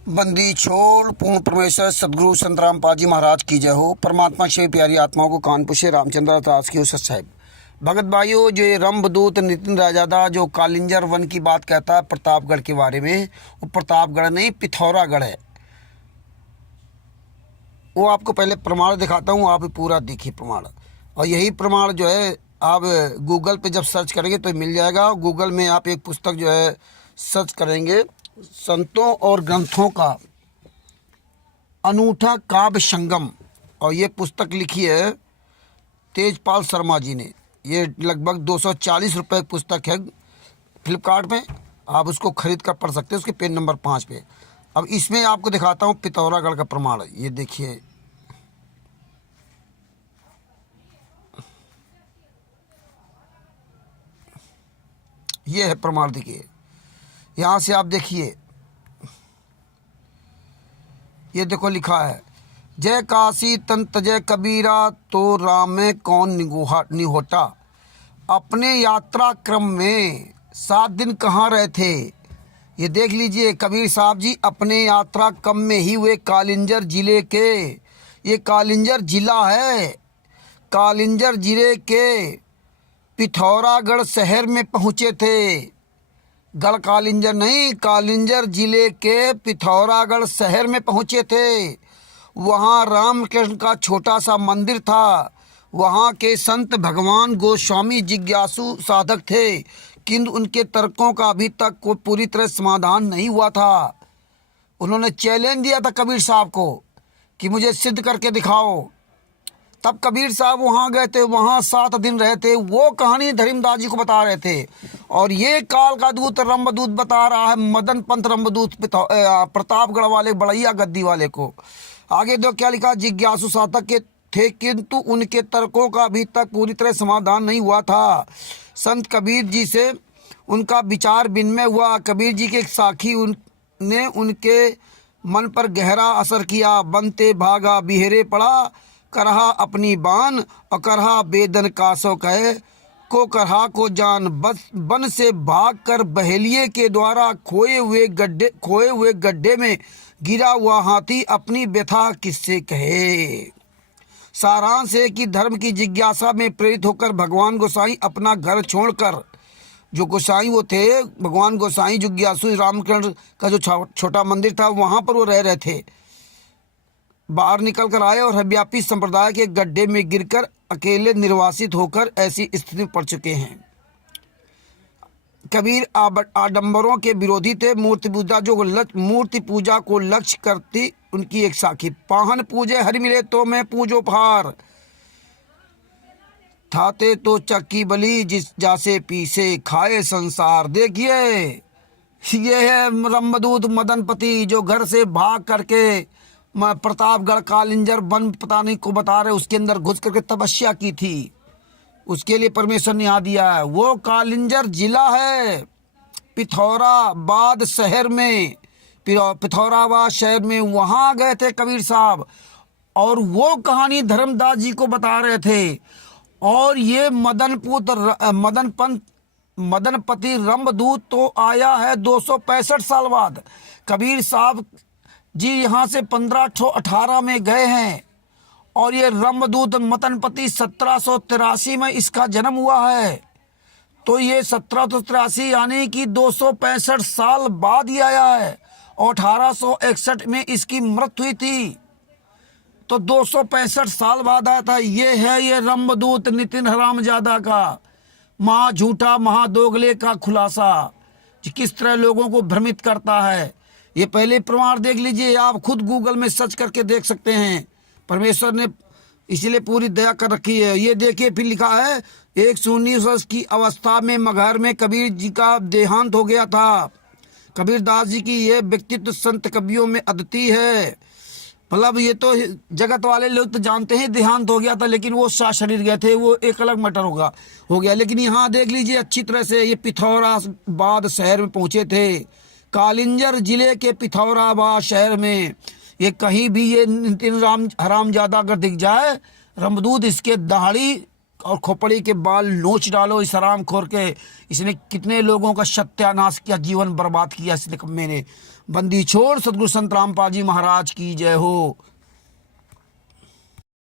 बंदी छोड़ पूर्ण परमेश्वर सदगुरु संत रामपाल जी महाराज की जय हो। परमात्मा से प्यारी आत्माओं को कानपुर से रामचंद्र दास की सत साहिब। भगत भाइयों, जो ये रंभदूत नितिन राजादा जो कालिंजर वन की बात कहता है प्रतापगढ़ के बारे में, वो प्रतापगढ़ नहीं पिथौरागढ़ है। वो आपको पहले प्रमाण दिखाता हूँ, आप पूरा देखिए प्रमाण। और यही प्रमाण जो है आप गूगल पे जब सर्च करेंगे तो मिल जाएगा। गूगल में आप एक पुस्तक जो है सर्च करेंगे, संतों और ग्रंथों का अनूठा काव्य संगम, और ये पुस्तक लिखी है तेजपाल शर्मा जी ने। ये लगभग 240 रुपये की पुस्तक है। फ्लिपकार्ट में आप उसको खरीद कर पढ़ सकते हैं, उसके पेज नंबर 5 पे। अब इसमें आपको दिखाता हूँ पिथौरागढ़ का प्रमाण। ये देखिए, ये है प्रमाण। देखिए यहाँ से आप देखिए, ये देखो लिखा है, जय काशी तंत जय कबीरा तो राम में कौन निहोटा। अपने यात्रा क्रम में 7 दिन कहाँ रहे थे। ये देख लीजिए कबीर साहब जी अपने यात्रा क्रम में ही हुए कालिंजर जिले के, ये कालिंजर जिला है, कालिंजर जिले के पिथौरागढ़ शहर में पहुँचे थे। गढ़ कालिंजर नहीं, कालिंजर जिले के पिथौरागढ़ शहर में पहुँचे थे। वहाँ रामकृष्ण का छोटा सा मंदिर था। वहाँ के संत भगवान गोस्वामी जिज्ञासु साधक थे, किंतु उनके तर्कों का अभी तक कोई पूरी तरह समाधान नहीं हुआ था। उन्होंने चैलेंज दिया था कबीर साहब को कि मुझे सिद्ध करके दिखाओ। तब कबीर साहब वहाँ गए थे, वहाँ 7 दिन रहे थे। वो कहानी धर्मदास जी को बता रहे थे। और ये काल का दूत रंभदूत बता रहा है मदन पंथ रंभदूत प्रतापगढ़ वाले बड़ैया गद्दी वाले को। आगे दो क्या लिखा, जिज्ञासु साधक के थे किंतु उनके तर्कों का अभी तक पूरी तरह समाधान नहीं हुआ था। संत कबीर जी से उनका विचार विनिमय हुआ। कबीर जी के एक साखी ने उनके मन पर गहरा असर किया। बनते भागा बिहरे पड़ा, करहा अपनी बान और करहा बेदन कासो कहे को करहा को जान। बस बन से भाग कर बहेलिए के द्वारा खोए हुए गड्ढे में गिरा हुआ हाथी अपनी व्यथा किससे कहे। सारांश है कि धर्म की जिज्ञासा में प्रेरित होकर भगवान गोसाई अपना घर छोड़कर, जो गोसाई वो थे भगवान गोसाई जिज्ञासु रामकृष्ण का जो छोटा मंदिर था वहाँ पर वो रह रहे थे, बाहर निकल कर आए और व्यापी संप्रदाय के गड्ढे में गिरकर अकेले निर्वासित होकर ऐसी स्थिति में पड़ चुके हैं। कबीर आडंबरों के विरोधी थे। मूर्ति पूजा को लक्ष्य करती उनकी एक साखी, पाहन पूजे हरि मिले तो मैं पूजो पहार, थाते तो चक्की बली जिस जासे पीसे खाए संसार। देखिए ये है रंभदूत मदनपति जो घर से भाग करके प्रतापगढ़ कालिंजर वन पता नहीं को बता रहे, उसके अंदर घुस करके तपस्या की थी। उसके लिए परमेश्वर ने यहाँ दिया है। वो कालिंजर जिला है पिथौराबाद शहर में, पिथौराबाद शहर में वहाँ गए थे कबीर साहब और वो कहानी धर्मदास जी को बता रहे थे। और ये मदनपति रंभदूत तो आया है 265 साल बाद। कबीर साहब जी यहाँ से 1518 में गए हैं और ये रंभदूत मदनपति 1783 में इसका जन्म हुआ है। तो ये 1783 यानी कि 265 साल बाद ही आया है और 1861 में इसकी मृत्यु हुई थी। तो 265 साल बाद आया था। ये है ये रंभदूत नितिन हरामजादा का महा झूठा महादोगले का खुलासा, किस तरह लोगों को भ्रमित करता है। ये पहले प्रमाण देख लीजिए, आप खुद गूगल में सर्च करके देख सकते हैं। परमेश्वर ने इसलिए पूरी दया कर रखी है। ये देखिए फिर लिखा है 119 वर्ष की अवस्था में मगहर में कबीर जी का देहांत हो गया था। कबीरदास जी की यह व्यक्तित्व संत कवियों में अद्वितीय है। मतलब ये तो जगत वाले लोग तो जानते हैं देहांत हो गया था, लेकिन वो साथ शरीर गए थे, वो एक अलग मैटर हो गया। लेकिन यहाँ देख लीजिए अच्छी तरह से, ये पिथौराबाद शहर में पहुँचे थे, कालिंजर जिले के पिथौराबाद शहर में। ये कहीं भी ये नितिन हरामजादा अगर दिख जाए, रंभदूत इसके दाढ़ी और खोपड़ी के बाल नोच डालो इस हराम खोर के। इसने कितने लोगों का सत्यानाश किया, जीवन बर्बाद किया इस निकम्मे ने। बंदी छोड़ सतगुरु संत रामपाल जी महाराज की जय हो।